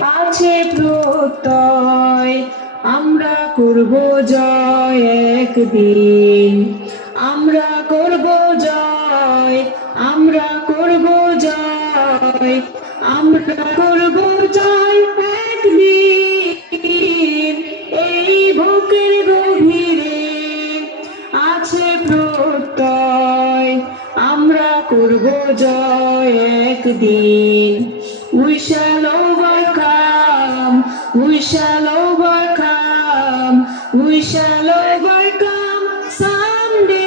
আছে প্রত্যয়। আমরা করব জয় একদিন। আমরা করব জয় আমরা করব জয় আমরা করব জয় একদিন। এই বুকের গভীরে আছে প্রত্যয়। আমরা করব জয় একদিন। shall overcome, we shall overcome, we shall overcome someday.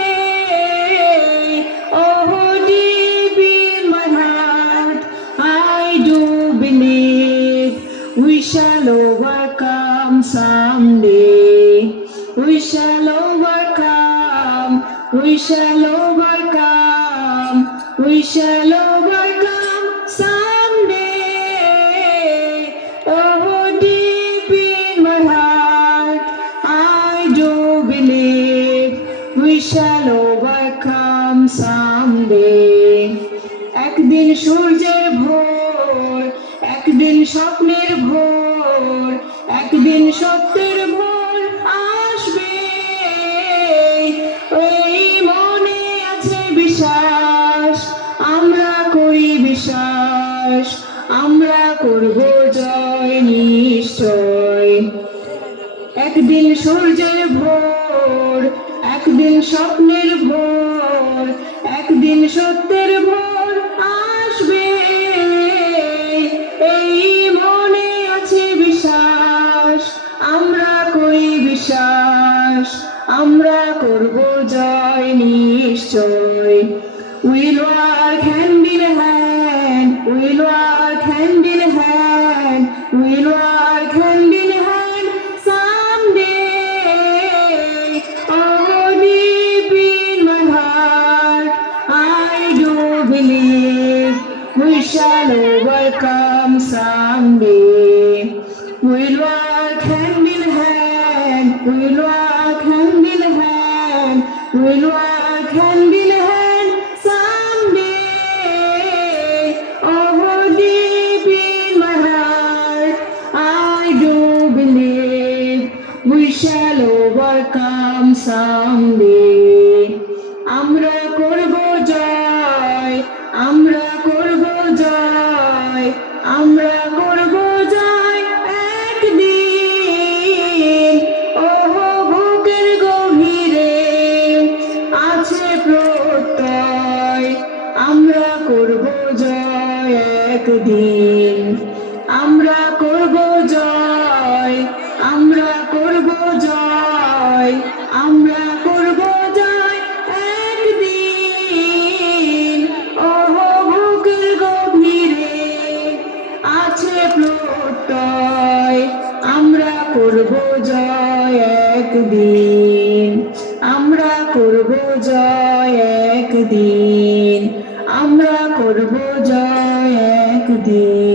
Oh, deep in my heart, I do believe we shall overcome someday. We shall overcome, we shall overcome, we shall overcome we shall overcome someday. একদিন সূর্যের ভোর, একদিন স্বপ্নের ভোর, একদিন সত্যের ভোর আসবে এই মনে আছে বিশ্বাস, আমরা করি বিশ্বাস, আমরা করব জয় নিশ্চয় একদিন সূর্যের ভোর একদিন স্বপ্নের ভোর একদিন সত্যের ভোর আসবে। এই মনে আছে বিশ্বাস আমরা করি বিশ্বাস আমরা করব জয় নিশ্চয়। work hand in hand, we'll work hand in hand, we'll work hand in shall overcome someday. We'll work hand in hand, we'll work hand in hand, we'll work hand in hand someday. Oh, deep in my heart, I do believe we shall overcome someday. আমরা করব জয় একদিন। আমরা করব জয়, আমরা করব জয়, আমরা একদিন। আছে আমরা জয় একদিন। আমরা করব জয় আমরা করব জয় একদিন।